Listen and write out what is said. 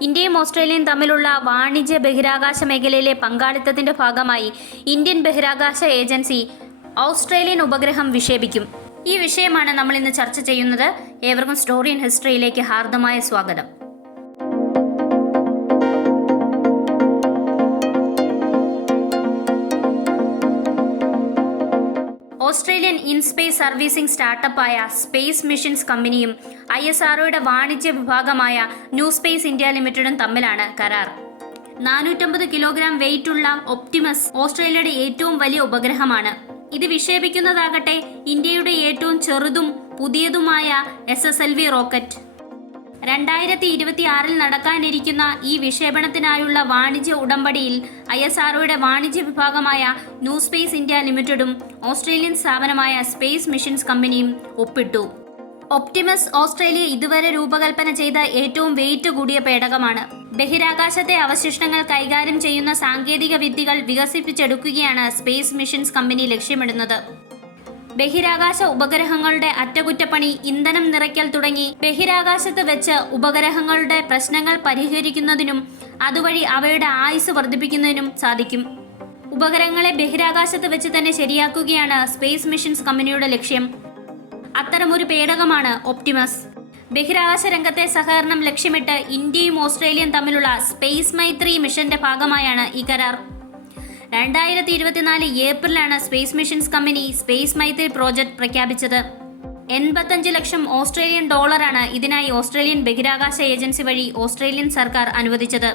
ഇന്ത്യയും ഓസ്ട്രേലിയയും തമ്മിലുള്ള വാണിജ്യ ബഹിരാകാശ മേഖലയിലെ പങ്കാളിത്തത്തിന്റെ ഭാഗമായി ഇന്ത്യൻ ബഹിരാകാശ ഏജൻസി ഓസ്ട്രേലിയൻ ഉപഗ്രഹം വിക്ഷേപിക്കും. ഈ വിഷയമാണ് നമ്മൾ ഇന്ന് ചർച്ച ചെയ്യുന്നത്. ഏവർക്കും സ്റ്റോറി ഇൻ ഹിസ്റ്ററിയിലേക്ക് ഹാർദമായ സ്വാഗതം. ഓസ്ട്രേലിയൻ ഇൻസ്പേസ് സർവീസിംഗ് സ്റ്റാർട്ടപ്പായ സ്പേസ് മിഷൻസ് കമ്പനിയും ഐ എസ് ആർഒയുടെ വാണിജ്യ വിഭാഗമായ ന്യൂ സ്പേസ് ഇന്ത്യ ലിമിറ്റഡും തമ്മിലാണ് കരാർ. നാനൂറ്റമ്പത് കിലോഗ്രാം വെയിറ്റ് ഉള്ള ഒപ്റ്റിമസ് ഓസ്ട്രേലിയയുടെ ഏറ്റവും വലിയ ഉപഗ്രഹമാണ്. ഇത് വിക്ഷേപിക്കുന്നതാകട്ടെ ഇന്ത്യയുടെ ഏറ്റവും ചെറുതും പുതിയതുമായ എസ് റോക്കറ്റ് രണ്ടായിരത്തി ഇരുപത്തി ആറിൽ നടക്കാനിരിക്കുന്ന ഈ വിക്ഷേപണത്തിനായുള്ള വാണിജ്യ ഉടമ്പടിയിൽ ഐ എസ് ആർഒയുടെ വാണിജ്യ വിഭാഗമായ ന്യൂ സ്പേസ് ഇന്ത്യ ലിമിറ്റഡും ഓസ്ട്രേലിയൻ സ്ഥാപനമായ സ്പേസ് മിഷൻസ് കമ്പനിയും ഒപ്പിട്ടു. ഒപ്റ്റിമസ് ഓസ്ട്രേലിയ ഇതുവരെ രൂപകൽപ്പന ചെയ്ത ഏറ്റവും വെയിറ്റ് കൂടിയ പേടകമാണ്. ബഹിരാകാശത്തെ അവശിഷ്ടങ്ങൾ കൈകാര്യം ചെയ്യുന്ന സാങ്കേതിക വിദ്യകൾ വികസിപ്പിച്ചെടുക്കുകയാണ് സ്പേസ് മിഷൻസ് കമ്പനി ലക്ഷ്യമിടുന്നത്. ബഹിരാകാശ ഉപഗ്രഹങ്ങളുടെ അറ്റകുറ്റപ്പണി ഇന്ധനം നിറയ്ക്കൽ തുടങ്ങി ബഹിരാകാശത്ത് വെച്ച് ഉപഗ്രഹങ്ങളുടെ പ്രശ്നങ്ങൾ പരിഹരിക്കുന്നതിനും അതുവഴി അവയുടെ ആയുസ് വർദ്ധിപ്പിക്കുന്നതിനും സാധിക്കും. ഉപഗ്രഹങ്ങളെ ബഹിരാകാശത്ത് വെച്ച് തന്നെ ശരിയാക്കുകയാണ് സ്പേസ് മിഷൻസ് കമ്പനിയുടെ ലക്ഷ്യം. അത്തരമൊരു പേടകമാണ് ഒപ്റ്റിമസ്. ബഹിരാകാശ രംഗത്തെ സഹകരണം ലക്ഷ്യമിട്ട് ഇന്ത്യയും ഓസ്ട്രേലിയയും തമ്മിലുള്ള സ്പേസ് മൈത്രി മിഷന്റെ ഭാഗമായാണ് ഈ കരാർ. രണ്ടായിരത്തി ഇരുപത്തിനാല് ഏപ്രിലാണ് space missions company space Maitri project പ്രഖ്യാപിച്ചത്. എൺപത്തഞ്ച് ലക്ഷം ഓസ്ട്രേലിയൻ ഡോളറാണ് ഇതിനായി ഓസ്ട്രേലിയൻ ബഹിരാകാശ ഏജൻസി വഴി ഓസ്ട്രേലിയൻ സർക്കാർ അനുവദിച്ചത്.